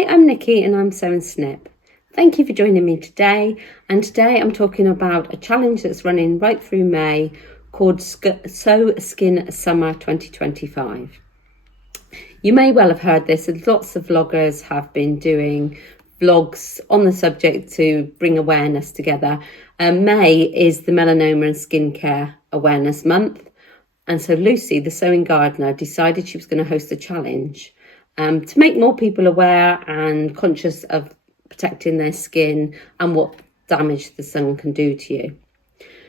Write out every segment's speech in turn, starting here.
Hi, I'm Nikki and I'm Sew&Snip. Thank you for joining me today. And today I'm talking about a challenge that's running right through May called Sew Skin Summer 2025. You may well have heard this, and lots of vloggers have been doing vlogs on the subject to bring awareness together. May is the Melanoma and Skincare Awareness Month. And so Lucy, the sewing gardener, decided she was going to host a challenge to make more people aware and conscious of protecting their skin and what damage the sun can do to you.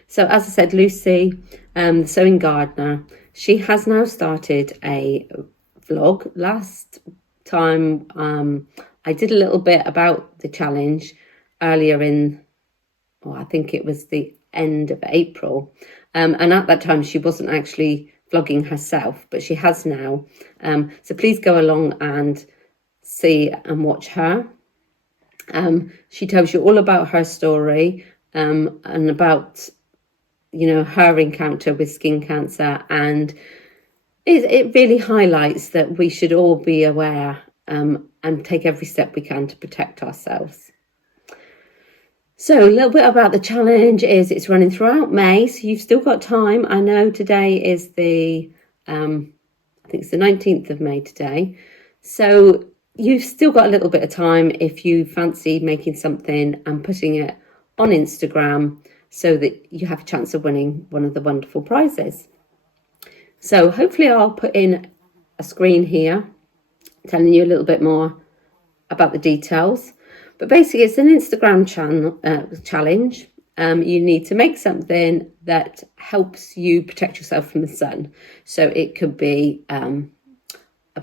So as I said, Lucy, the sewing gardener, she has now started a vlog. Last time I did a little bit about the challenge earlier in, I think it was the end of April. And at that time, she wasn't actually vlogging herself, but she has now. So please go along and see and watch her. She tells you all about her story and about, her encounter with skin cancer. And it really highlights that we should all be aware and take every step we can to protect ourselves. So a little bit about the challenge is it's running throughout May, so you've still got time. I know today is the, I think it's the 19th of May today. So you've still got a little bit of time if you fancy making something and putting it on Instagram so that you have a chance of winning one of the wonderful prizes. So hopefully I'll put in a screen here telling you a little bit more about the details. But basically, it's an Instagram challenge. You need to make something that helps you protect yourself from the sun. So it could be a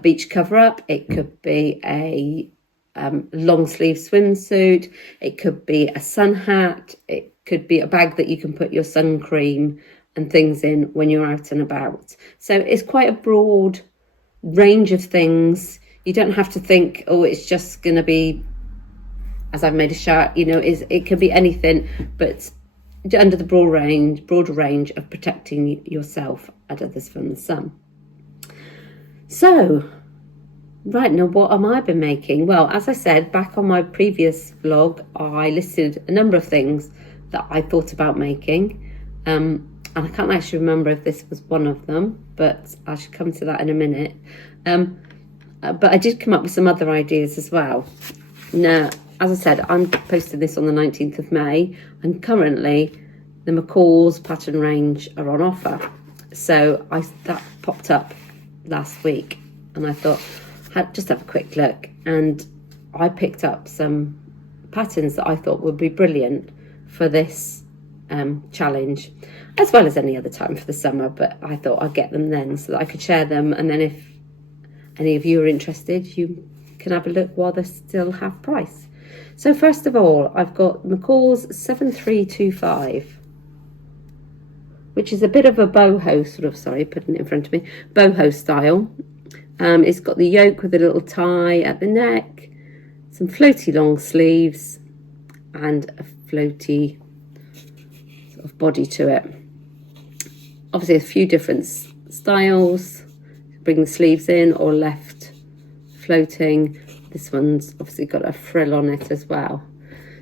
beach cover-up. It could be a long sleeve swimsuit. It could be a sun hat. It could be a bag that you can put your sun cream and things in when you're out and about. So it's quite a broad range of things. You don't have to think, oh, it's just going to be, as I've made a shirt, it could be anything, but under the broader range of protecting yourself and others from the sun. So, right now, what am I been making? Well, as I said, back on my previous vlog, I listed a number of things that I thought about making. And I can't actually remember if this was one of them, but I should come to that in a minute. But I did come up with some other ideas as well. Now, as I said, I'm posting this on the 19th of May, and currently the McCalls pattern range are on offer. So that popped up last week, and I thought I'd just have a quick look, and I picked up some patterns that I thought would be brilliant for this challenge, as well as any other time for the summer, but I thought I'd get them then so that I could share them, and then if any of you are interested, you can have a look while they're still half price. So first of all, I've got McCalls 7325, which is a bit of a boho putting it in front of me, boho style. It's got the yoke with a little tie at the neck, some floaty long sleeves, and a floaty sort of body to it. Obviously a few different styles. Bring the sleeves in or left floating. This one's obviously got a frill on it as well.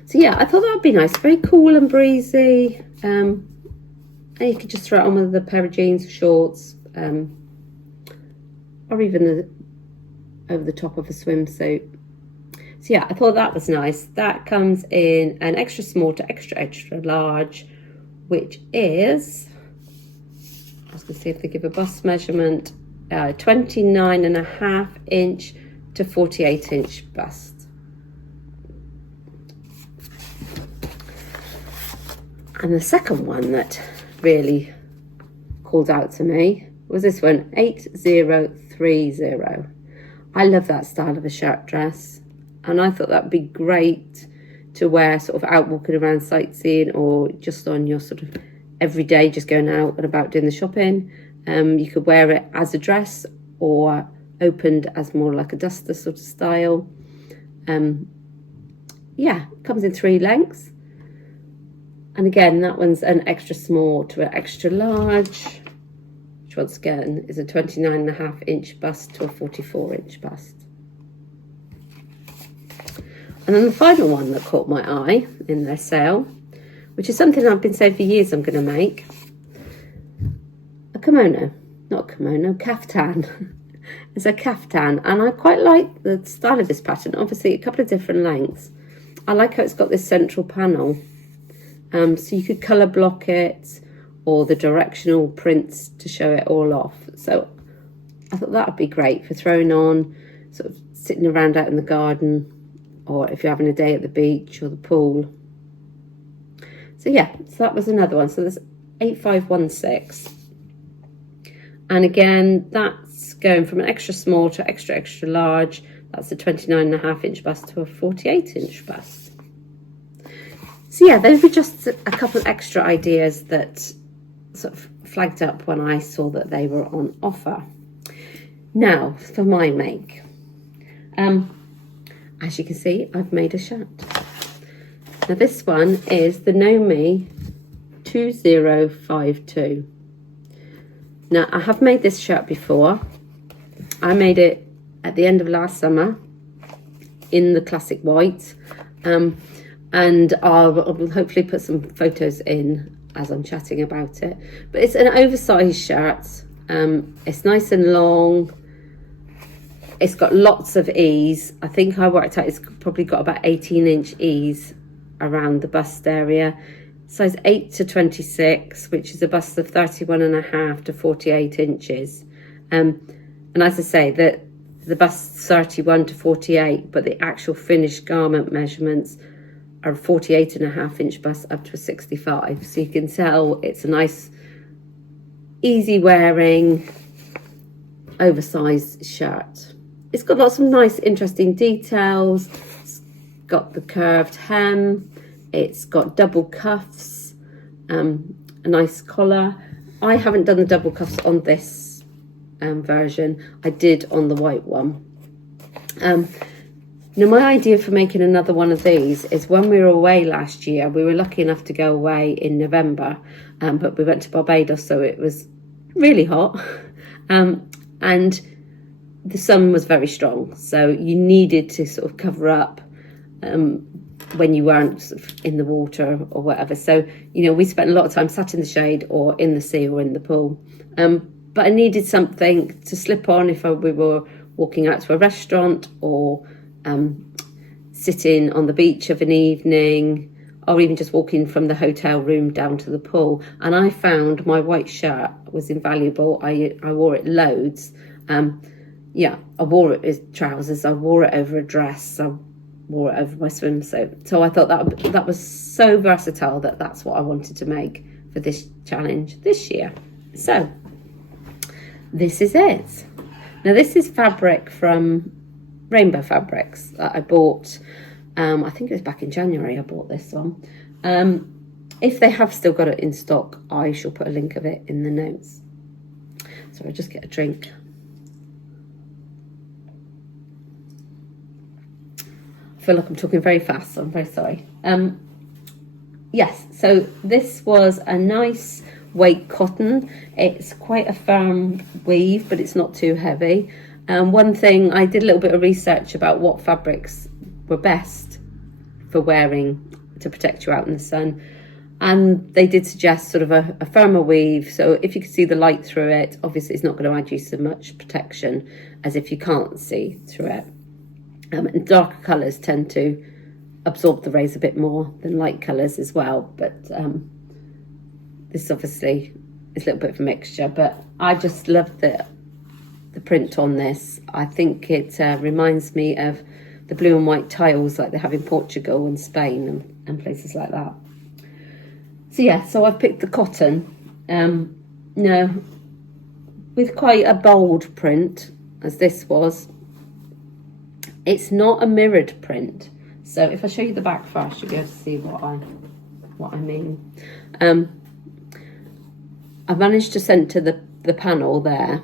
So yeah, I thought that would be nice. Very cool and breezy. And you could just throw it on with a pair of jeans or shorts, or even over the top of a swimsuit. So yeah, I thought that was nice. That comes in an extra small to extra large, which is, I was going to see if they give a bust measurement, 29.5 inch to 48 inch bust. And the second one that really called out to me was this one, 8030. I love that style of a shirt dress, and I thought that'd be great to wear sort of out walking around sightseeing, or just on your sort of everyday, just going out and about doing the shopping. You could wear it as a dress or opened as more like a duster sort of style. Yeah, comes in 3 lengths. And again, that one's an extra small to an extra large, which once again is a 29.5 inch bust to a 44 inch bust. And then the final one that caught my eye in their sale, which is something I've been saying for years I'm going to make, a kimono, not a kimono, caftan. It's a caftan, and I quite like the style of this pattern. Obviously a couple of different lengths. I like how it's got this central panel, so you could colour block it, or the directional prints to show it all off. So I thought that would be great for throwing on, sort of sitting around out in the garden, or if you're having a day at the beach or the pool. So yeah, so that was another one. So there's 8516. And again, that's going from an extra small to extra large. That's a 29.5-inch bust to a 48-inch bust. So yeah, those were just a couple of extra ideas that sort of flagged up when I saw that they were on offer. Now for my make. As you can see, I've made a shirt. Now this one is the Nomi 2052. Now I have made this shirt before. I made it at the end of last summer in the classic white, and I'll hopefully put some photos in as I'm chatting about it. But it's an oversized shirt. It's nice and long. It's got lots of ease. I think I worked out it's probably got about 18-inch ease around the bust area. Size 8 to 26, which is a bust of 31.5 to 48 inches. And as I say, the bust's 31 to 48, but the actual finished garment measurements are 48.5-inch bust up to a 65. So you can tell it's a nice, easy wearing, oversized shirt. It's got lots of nice, interesting details. It's got the curved hem. It's got double cuffs, a nice collar. I haven't done the double cuffs on this version. I did on the white one. Now my idea for making another one of these is when we were away last year, we were lucky enough to go away in November, but we went to Barbados, so it was really hot. And the sun was very strong, so you needed to sort of cover up when you weren't sort of in the water or whatever. So, you know, we spent a lot of time sat in the shade or in the sea or in the pool. But I needed something to slip on if we were walking out to a restaurant, or sitting on the beach of an evening, or even just walking from the hotel room down to the pool. And I found my white shirt was invaluable. I wore it loads. Yeah, I wore it as trousers, I wore it over a dress, I wore it over my swimsuit. So I thought that was so versatile that that's what I wanted to make for this challenge this year. So this is it. Now this is fabric from Rainbow Fabrics that I bought. I think it was back in January I bought this one. If they have still got it in stock, I shall put a link of it in the notes. So I'll just get a drink. I feel like I'm talking very fast, so I'm very sorry. Yes, so this was a nice weight cotton. It's quite a firm weave, but it's not too heavy. One thing, I did a little bit of research about what fabrics were best for wearing to protect you out in the sun, and they did suggest sort of a firmer weave. So if you can see the light through it, obviously it's not going to add you so much protection as if you can't see through it. And darker colours tend to absorb the rays a bit more than light colours as well, but this obviously is a little bit of a mixture. But I just love the print on this. I think it reminds me of the blue and white tiles like they have in Portugal and Spain and places like that. So yeah, so I've picked the cotton, now with quite a bold print as this was. It's not a mirrored print, so if I show you the back first, you'll be able to see what I mean. I managed to centre the panel there,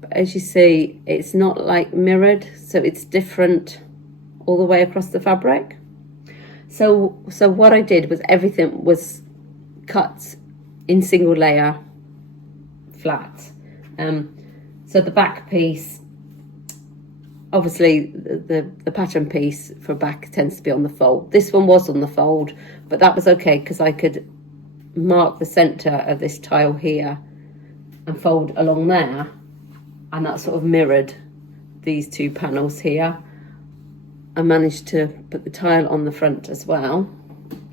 but as you see, it's not like mirrored, so it's different all the way across the fabric. So what I did was everything was cut in single layer flat. So the back piece obviously the pattern piece for back tends to be on the fold. This one was on the fold, but that was okay because I could mark the center of this tile here and fold along there, and that sort of mirrored these two panels here. I managed to put the tile on the front as well,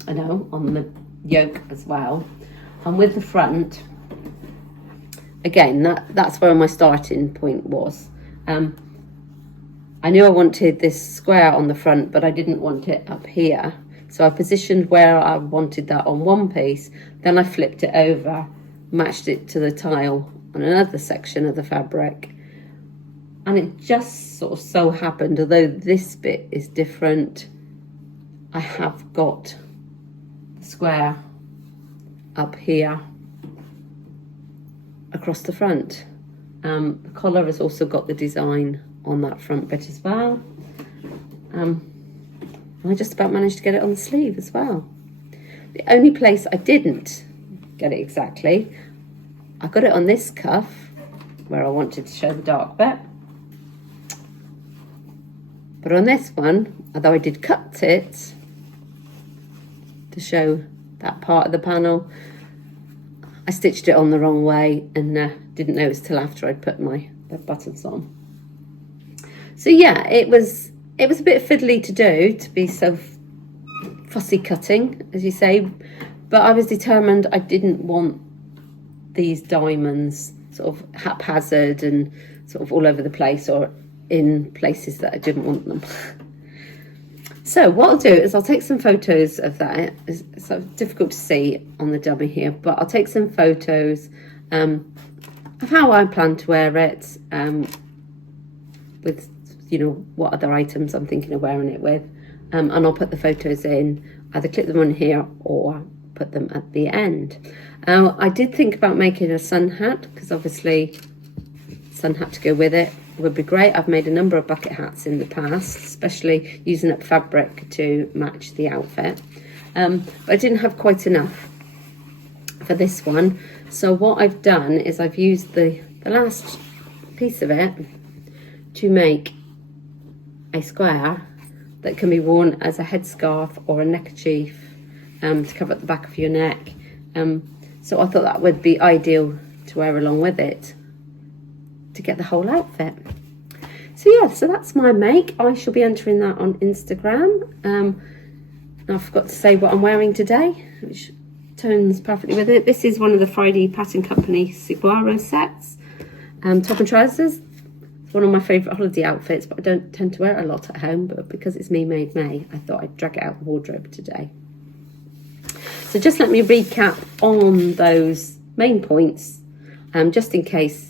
I know, on the yoke as well. And with the front, again, that's where my starting point was. I knew I wanted this square on the front, but I didn't want it up here. So I positioned where I wanted that on one piece, then I flipped it over, matched it to the tile on another section of the fabric. And it just sort of so happened, although this bit is different, I have got the square up here across the front. The collar has also got the design on that front bit as well. I just about managed to get it on the sleeve as well. The only place I didn't get it exactly, I got it on this cuff where I wanted to show the dark bit. But on this one, although I did cut it to show that part of the panel, I stitched it on the wrong way and didn't notice till after I'd put the buttons on. So yeah, it was a bit fiddly to do, to be so fussy cutting, as you say, but I was determined I didn't want these diamonds sort of haphazard and sort of all over the place or in places that I didn't want them. So what I'll do is I'll take some photos of that. It's sort of difficult to see on the dummy here, but I'll take some photos of how I plan to wear it, with, you know, what other items I'm thinking of wearing it with, and I'll put the photos in, either clip them on here or put them at the end. I did think about making a sun hat, because obviously sun hat to go with it would be great. I've made a number of bucket hats in the past, especially using up fabric to match the outfit, but I didn't have quite enough for this one. So what I've done is I've used the last piece of it to make a square that can be worn as a headscarf or a neckerchief, to cover at the back of your neck. So I thought that would be ideal to wear along with it to get the whole outfit. So yeah, so that's my make. I shall be entering that on Instagram. I forgot to say what I'm wearing today, which turns perfectly with it. This is one of the Friday Pattern Company Saguaro sets, top and trousers. It's one of my favourite holiday outfits, but I don't tend to wear it a lot at home, but because it's Me Made May, I thought I'd drag it out the wardrobe today. So just let me recap on those main points, just in case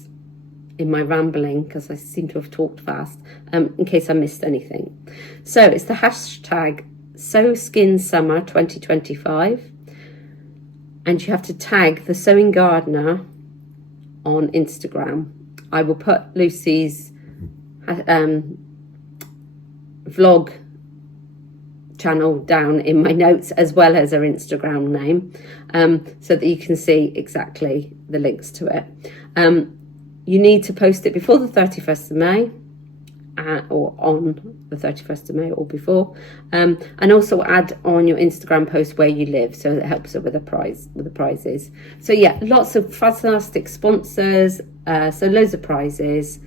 in my rambling, because I seem to have talked fast, in case I missed anything. So it's the hashtag Sew&Snip 2025, and you have to tag the Sewing Gardener on Instagram. I will put Lucy's vlog channel down in my notes, as well as her Instagram name, so that you can see exactly the links to it. You need to post it before the 31st of May, or on the 31st of May or before, and also add on your Instagram post where you live, so it helps her with the prizes. So yeah, lots of fantastic sponsors, so loads of prizes,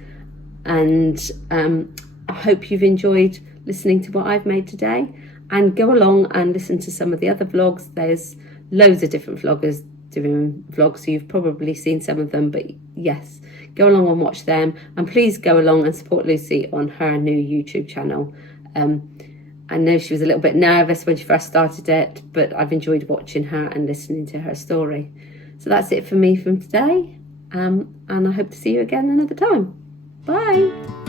and I hope you've enjoyed listening to what I've made today, and go along and listen to some of the other vlogs. There's loads of different vloggers doing vlogs, so you've probably seen some of them, but yes, go along and watch them, and please go along and support Lucy on her new YouTube channel. I know she was a little bit nervous when she first started it, but I've enjoyed watching her and listening to her story. So that's it for me from today, and I hope to see you again another time. Bye.